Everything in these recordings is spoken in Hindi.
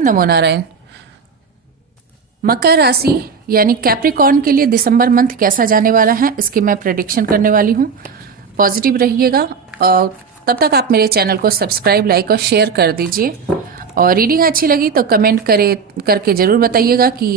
ओम नमो नारायण। मकर राशि यानी कैप्रिकॉर्न के लिए दिसंबर मंथ कैसा जाने वाला है इसकी मैं प्रेडिक्शन करने वाली हूँ। पॉजिटिव रहिएगा और तब तक आप मेरे चैनल को सब्सक्राइब, लाइक और शेयर कर दीजिए। और रीडिंग अच्छी लगी तो कमेंट करके जरूर बताइएगा कि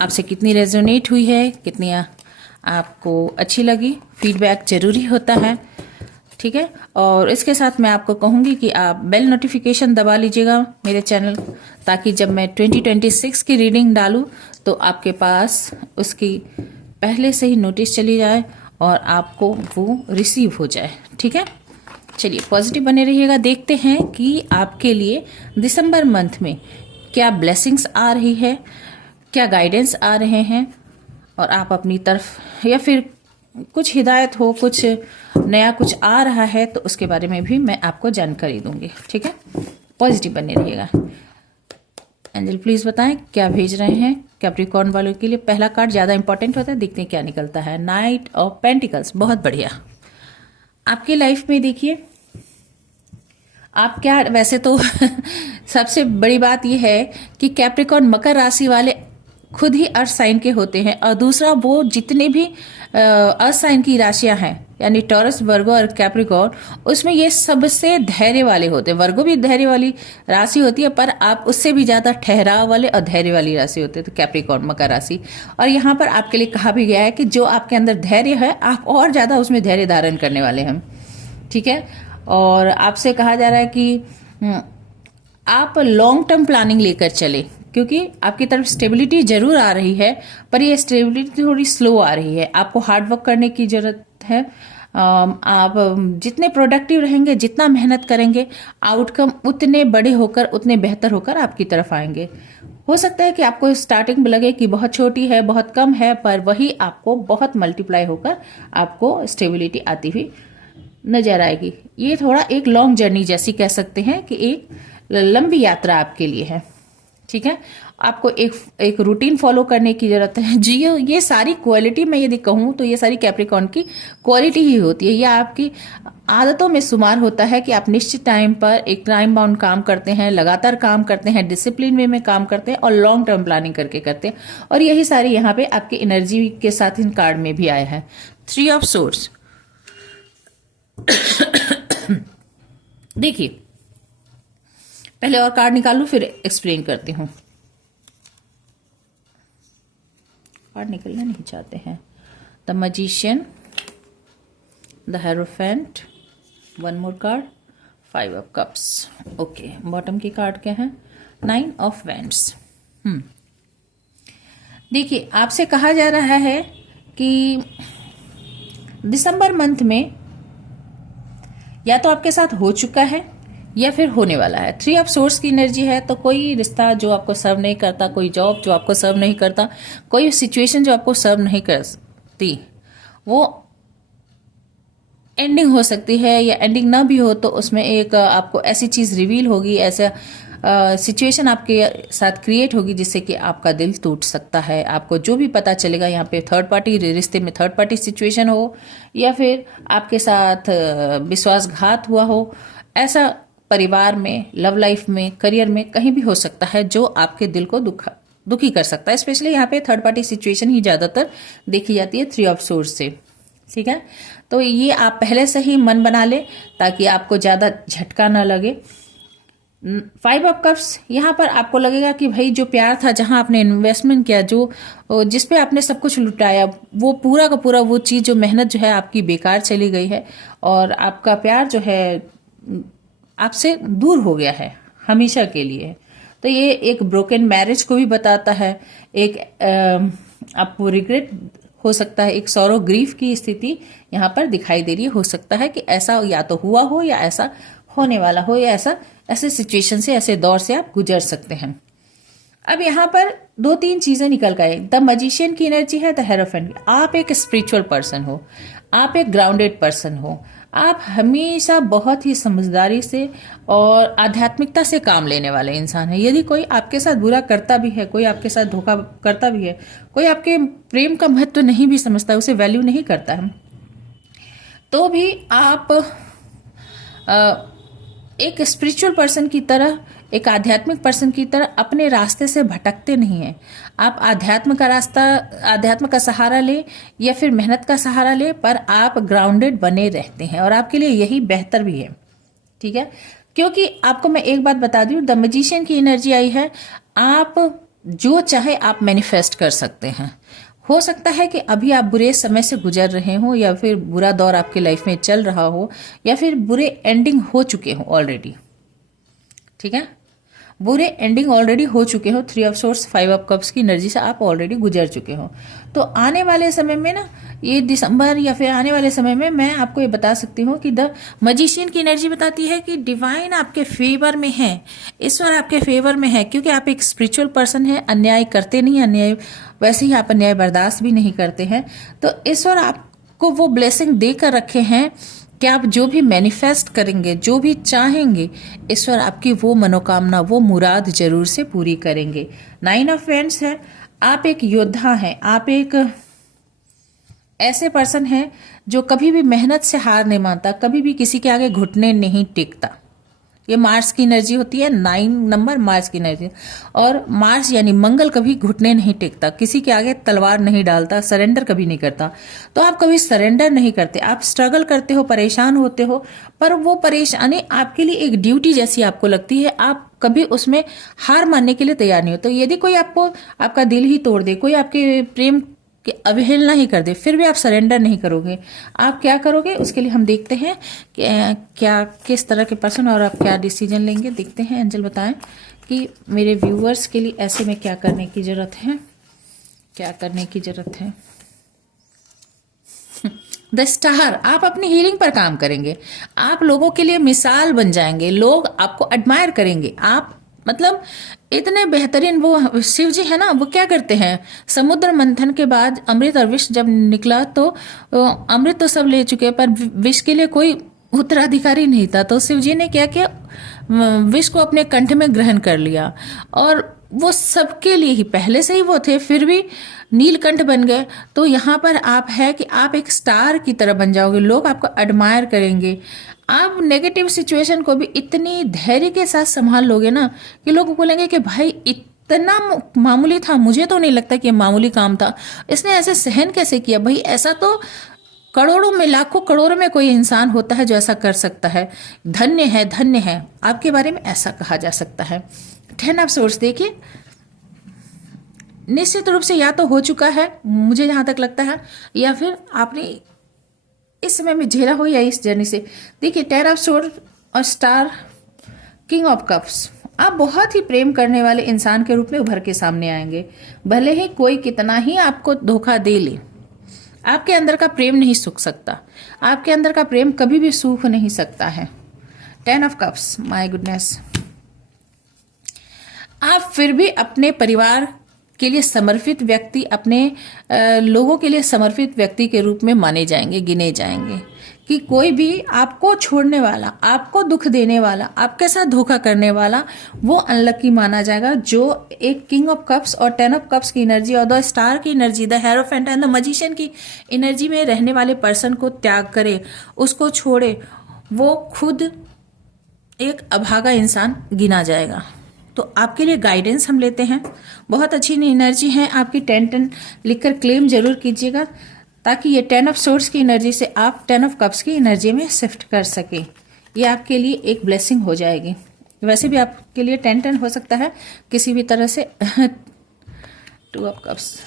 आपसे कितनी रेजोनेट हुई है, कितनी आपको अच्छी लगी। फीडबैक जरूरी होता है, ठीक है। और इसके साथ मैं आपको कहूंगी कि आप बेल नोटिफिकेशन दबा लीजिएगा मेरे चैनल, ताकि जब मैं 2026 की रीडिंग डालूं तो आपके पास उसकी पहले से ही नोटिस चली जाए और आपको वो रिसीव हो जाए, ठीक है। चलिए पॉजिटिव बने रहिएगा। देखते हैं कि आपके लिए दिसंबर मंथ में क्या ब्लेसिंग्स आ रही है, क्या गाइडेंस आ रहे हैं, और आप अपनी तरफ या फिर कुछ हिदायत हो, कुछ नया कुछ आ रहा है तो उसके बारे में भी मैं आपको जानकारी दूंगी, ठीक है। पॉजिटिव बने रहिएगा। एंजल प्लीज बताएं क्या भेज रहे हैं कैप्रिकॉर्न वालों के लिए। पहला कार्ड ज्यादा इंपॉर्टेंट होता है, देखते हैं क्या निकलता है। नाइट ऑफ पेंटिकल्स, बहुत बढ़िया। आपकी लाइफ में देखिए आप क्या, वैसे तो सबसे बड़ी बात यह है कि कैप्रिकॉर्न मकर राशि वाले खुद ही अर्थ साइन के होते हैं, और दूसरा वो जितने भी अर्थ साइन की राशियां हैं यानी टॉरस, वर्गो और कैप्रिकॉर्न, उसमें ये सबसे धैर्य वाले होते हैं। वर्गो भी धैर्य वाली राशि होती है, पर आप उससे भी ज्यादा ठहराव वाले और धैर्य वाली राशि होते हैं, तो कैप्रिकॉर्न मकर राशि। और यहाँ पर आपके लिए कहा भी गया है कि जो आपके अंदर धैर्य है आप और ज्यादा उसमें धैर्य धारण करने वाले हैं, ठीक है। और आपसे कहा जा रहा है कि आप लॉन्ग टर्म प्लानिंग लेकर चले, क्योंकि आपकी तरफ स्टेबिलिटी जरूर आ रही है, पर ये स्टेबिलिटी थोड़ी स्लो आ रही है। आपको हार्ड वर्क करने की जरूरत है। आप जितने प्रोडक्टिव रहेंगे, जितना मेहनत करेंगे, आउटकम उतने बड़े होकर, उतने बेहतर होकर आपकी तरफ आएंगे। हो सकता है कि आपको स्टार्टिंग में लगे कि बहुत छोटी है, बहुत कम है, पर वही आपको बहुत मल्टीप्लाई होकर आपको स्टेबिलिटी आती हुई नजर आएगी। ये थोड़ा एक लॉन्ग जर्नी जैसी कह सकते हैं कि एक लंबी यात्रा आपके लिए है, ठीक है। आपको एक रूटीन फॉलो करने की जरूरत है जी। ये सारी क्वालिटी मैं यदि कहूँ तो ये सारी कैप्रिकॉर्न की क्वालिटी ही होती है। ये आपकी आदतों में शुमार होता है कि आप निश्चित टाइम पर एक टाइम बाउंड काम करते हैं, लगातार काम करते हैं, डिसिप्लिन वे में काम करते हैं और लॉन्ग टर्म प्लानिंग करके करते हैं। और यही सारी यहाँ पे आपकी एनर्जी के साथ इन कार्ड में भी आया है। 3 ऑफ सोर्ड्स देखिए, पहले और कार्ड निकाल लूं फिर एक्सप्लेन करती हूं। कार्ड निकलना नहीं चाहते हैं। The magician, the hierophant, one more card, 5 of cups. Okay, bottom की कार्ड क्या है? 9 ऑफ वैंड्स। देखिए, आपसे कहा जा रहा है कि दिसंबर मंथ में या तो आपके साथ हो चुका है या फिर होने वाला है। 3 ऑफ सोर्स की एनर्जी है, तो कोई रिश्ता जो आपको सर्व नहीं करता, कोई जॉब जो आपको सर्व नहीं करता, कोई सिचुएशन जो आपको सर्व नहीं करती, वो एंडिंग हो सकती है, या एंडिंग ना भी हो तो उसमें एक आपको ऐसी चीज रिवील होगी, ऐसा सिचुएशन आपके साथ क्रिएट होगी जिससे कि आपका दिल टूट सकता है। आपको जो भी पता चलेगा यहाँ पे थर्ड पार्टी रिश्ते में थर्ड पार्टी सिचुएशन हो, या फिर आपके साथ विश्वासघात हुआ हो, ऐसा परिवार में, लव लाइफ में, करियर में कहीं भी हो सकता है जो आपके दिल को दुखी कर सकता है। स्पेशली यहाँ पे थर्ड पार्टी सिचुएशन ही ज्यादातर देखी जाती है 3 ऑफ सोर्स से, ठीक है। तो ये आप पहले से ही मन बना ले ताकि आपको ज्यादा झटका ना लगे। 5 ऑफ कप्स, यहाँ पर आपको लगेगा कि भाई जो प्यार था, जहां आपने इन्वेस्टमेंट किया, जो जिसपे आपने सब कुछ लुटाया, वो पूरा का पूरा वो चीज, जो मेहनत जो है आपकी बेकार चली गई है, और आपका प्यार जो है आपसे दूर हो गया है हमेशा के लिए। तो ये एक ब्रोकन मैरिज को भी बताता है। एक आपको रिग्रेट हो सकता है, एक सॉरो ग्रीफ की स्थिति यहाँ पर दिखाई दे रही है। हो सकता है कि ऐसा या तो हुआ हो, या ऐसा होने वाला हो, या ऐसे सिचुएशन से, ऐसे दौर से आप गुजर सकते हैं। अब यहाँ पर 2-3 चीजें निकल गए। द मैजिशियन की एनर्जी है, द हेरोफेंट। आप एक स्पिरिचुअल पर्सन हो, आप एक ग्राउंडेड पर्सन हो, आप हमेशा बहुत ही समझदारी से और आध्यात्मिकता से काम लेने वाले इंसान हैं। यदि कोई आपके साथ बुरा करता भी है, कोई आपके साथ धोखा करता भी है, कोई आपके प्रेम का महत्व नहीं भी समझता, उसे वैल्यू नहीं करता है, तो भी आप एक स्पिरिचुअल पर्सन की तरह एक आध्यात्मिक पर्सन की तरह अपने रास्ते से भटकते नहीं हैं। आप आध्यात्म का सहारा ले या फिर मेहनत का सहारा ले, पर आप ग्राउंडेड बने रहते हैं और आपके लिए यही बेहतर भी है। ठीक है, क्योंकि आपको मैं एक बात बता दूं, द मैजिशियन की एनर्जी आई है। आप जो चाहे आप मैनिफेस्ट कर सकते हैं। हो सकता है कि अभी आप बुरे समय से गुजर रहे हो, या फिर बुरा दौर आपकी लाइफ में चल रहा हो, या फिर बुरे एंडिंग हो चुके हो ऑलरेडी। ठीक है, बुरे एंडिंग ऑलरेडी हो चुके हो। 3 ऑफ सोर्स 5 ऑफ कप्स की एनर्जी से आप ऑलरेडी गुजर चुके हो। तो आने वाले समय में ना, ये दिसंबर या फिर आने वाले समय में मैं आपको ये बता सकती हूँ कि द मैजिशियन की एनर्जी बताती है कि डिवाइन आपके फेवर में है, ईश्वर आपके फेवर में है, क्योंकि आप एक स्पिरिचुअल पर्सन है, अन्याय करते नहीं, अन्याय वैसे ही आप अन्याय बर्दाश्त भी नहीं करते हैं। तो ईश्वर आपको वो ब्लेसिंग देकर रखे हैं कि आप जो भी मैनिफेस्ट करेंगे, जो भी चाहेंगे, ईश्वर आपकी वो मनोकामना, वो मुराद जरूर से पूरी करेंगे। 9 ऑफ वैंड्स है। आप एक योद्धा हैं, आप एक ऐसे पर्सन हैं जो कभी भी मेहनत से हार नहीं मानता, कभी भी किसी के आगे घुटने नहीं टेकता। ये मार्स की एनर्जी होती है, 9 नंबर मार्स की एनर्जी। और मार्स यानी मंगल कभी घुटने नहीं टेकता, किसी के आगे तलवार नहीं डालता, सरेंडर कभी नहीं करता। तो आप कभी सरेंडर नहीं करते, आप स्ट्रगल करते हो, परेशान होते हो, पर वो परेशानी आपके लिए एक ड्यूटी जैसी आपको लगती है। आप कभी उसमें हार मानने के लिए तैयार नहीं हो। तो यदि कोई आपको आपका दिल ही तोड़ दे, कोई आपके प्रेम कि अवहेलना ही कर दे, फिर भी आप सरेंडर नहीं करोगे। आप क्या करोगे, उसके लिए हम देखते हैं कि क्या किस तरह के पर्सन और आप क्या डिसीजन लेंगे। देखते हैं, एंजल बताएं कि मेरे व्यूअर्स के लिए ऐसे में क्या करने की जरूरत है, क्या करने की जरूरत है। द स्टार, आप अपनी हीलिंग पर काम करेंगे, आप लोगों के लिए मिसाल बन जाएंगे, लोग आपको एडमायर करेंगे। आप मतलब इतने बेहतरीन, वो शिव जी है ना, वो क्या करते हैं, समुद्र मंथन के बाद अमृत और विष जब निकला तो अमृत तो सब ले चुके, पर विष के लिए कोई उत्तराधिकारी नहीं था। तो शिव जी ने क्या किया, विष को अपने कंठ में ग्रहण कर लिया, और वो सबके लिए ही पहले से ही वो थे, फिर भी नीलकंठ बन गए। तो यहाँ पर आप है कि आप एक स्टार की तरह बन जाओगे, लोग आपको एडमायर करेंगे। आप नेगेटिव सिचुएशन को भी इतनी धैर्य के साथ संभाल लोगे ना कि लोग बोलेंगे कि भाई इतना मामूली था, मुझे तो नहीं लगता कि ये मामूली काम था, इसने ऐसे सहन कैसे किया। भाई ऐसा तो करोड़ों में, लाखों करोड़ों में कोई इंसान होता है जो ऐसा कर सकता है। धन्य है, धन्य है, आपके बारे में ऐसा कहा जा सकता है। 10 ऑफ सोर्स देखिए, निश्चित रूप से या तो हो चुका है, मुझे जहां तक लगता है, या फिर आपने इस समय में झेला हो या इस जर्नी से। देखिए 10 ऑफ सोर्स और स्टार, किंग ऑफ कप्स, आप बहुत ही प्रेम करने वाले इंसान के रूप में उभर के सामने आएंगे। भले ही कोई कितना ही आपको धोखा दे ले, आपके अंदर का प्रेम नहीं सूख सकता, आपके अंदर का प्रेम कभी भी सूख नहीं सकता है। 10 ऑफ कप्स, माय गुडनेस, आप फिर भी अपने परिवार के लिए समर्पित व्यक्ति, अपने लोगों के लिए समर्पित व्यक्ति के रूप में माने जाएंगे, गिने जाएंगे। कि कोई भी आपको छोड़ने वाला, आपको दुख देने वाला, आपके साथ धोखा करने वाला, वो अनलकी माना जाएगा। जो एक किंग ऑफ कप्स और 10 ऑफ कप्स की एनर्जी और द स्टार की energy, the hierophant and the magician की एनर्जी में रहने वाले पर्सन को त्याग करे, उसको छोड़े, वो खुद एक अभागा इंसान गिना जाएगा। तो आपके लिए गाइडेंस हम लेते हैं, बहुत अच्छी एनर्जी है आपकी। 10 लिखकर क्लेम जरूर कीजिएगा, ताकि ये 10 ऑफ सोर्स की एनर्जी से आप 10 ऑफ कप्स की एनर्जी में शिफ्ट कर सके। ये आपके लिए एक ब्लेसिंग हो जाएगी। वैसे भी आपके लिए 10 हो सकता है किसी भी तरह से 2 ऑफ कप्स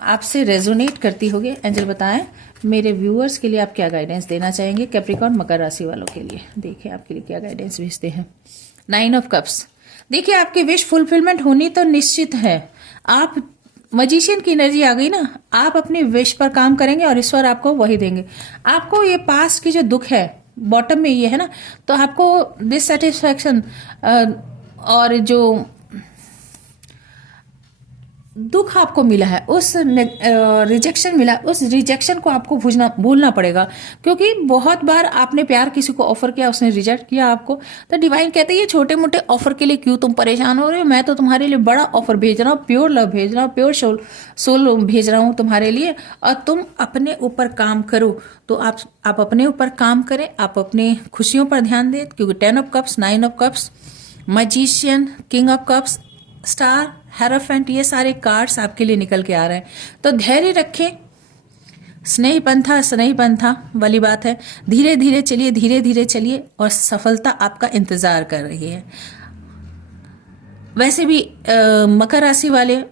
आपसे रेजोनेट करती होगी। एंजल बताएं मेरे व्यूअर्स के लिए आप क्या गाइडेंस देना चाहेंगे, कैप्रिकॉर्न मकर राशि वालों के लिए। देखिए आपके लिए क्या गाइडेंस भेजते हैं। 9 ऑफ कप्स, देखिए आपकी विश फुलफिलमेंट होनी तो निश्चित है। आप मैजिशियन की एनर्जी आ गई ना, आप अपनी विश पर काम करेंगे और ईश्वर आपको वही देंगे। आपको ये पास्ट की जो दुख है, बॉटम में ये है ना, तो आपको डिससेटिस्फैक्शन और जो दुख आपको मिला है, उस रिजेक्शन मिला, उस रिजेक्शन को आपको भूलना पड़ेगा। क्योंकि बहुत बार आपने प्यार किसी को ऑफर किया, उसने रिजेक्ट किया आपको। तो डिवाइन कहते हैं ये छोटे मोटे ऑफर के लिए क्यों तुम परेशान हो रहे हो, मैं तो तुम्हारे लिए बड़ा ऑफर भेज रहा हूँ, प्योर लव भेज रहा हूँ, प्योर सोल भेज रहा हूँ तुम्हारे लिए, और तुम अपने ऊपर काम करो। तो आप अपने ऊपर काम करें, आप अपनी खुशियों पर ध्यान दें। क्योंकि 10 of cups, 9 of cups magician, king of cups, star, hierophant, ये सारे कार्ड्स आपके लिए निकल के आ रहे हैं। तो धैर्य रखें, स्नेही पंथा वाली बात है। धीरे धीरे चलिए, धीरे धीरे चलिए और सफलता आपका इंतजार कर रही है। वैसे भी मकर राशि वाले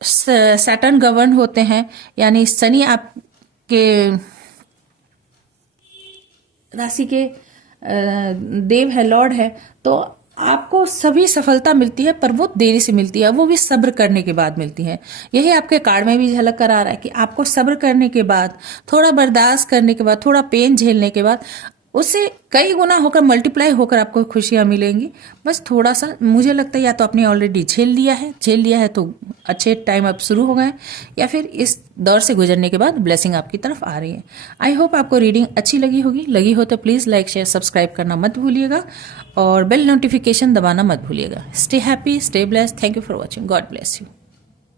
सैटर्न गवर्न होते हैं, यानी शनि आपके राशि के देव है, लॉर्ड है। तो आपको सभी सफलता मिलती है, पर वो देरी से मिलती है, वो भी सब्र करने के बाद मिलती है। यही आपके कार्ड में भी झलक कर आ रहा है कि आपको सब्र करने के बाद, थोड़ा बर्दाश्त करने के बाद, थोड़ा पेन झेलने के बाद उससे कई गुना होकर, मल्टीप्लाई होकर आपको खुशियां मिलेंगी। बस थोड़ा सा, मुझे लगता है या तो आपने ऑलरेडी झेल लिया है तो अच्छे टाइम अब शुरू हो गए, या फिर इस दौर से गुजरने के बाद ब्लेसिंग आपकी तरफ आ रही है। आई होप आपको रीडिंग अच्छी लगी हो तो प्लीज़ लाइक शेयर सब्सक्राइब करना मत भूलिएगा और बेल नोटिफिकेशन दबाना मत भूलिएगा। Stay happy, stay blessed. Thank you for watching. God bless you.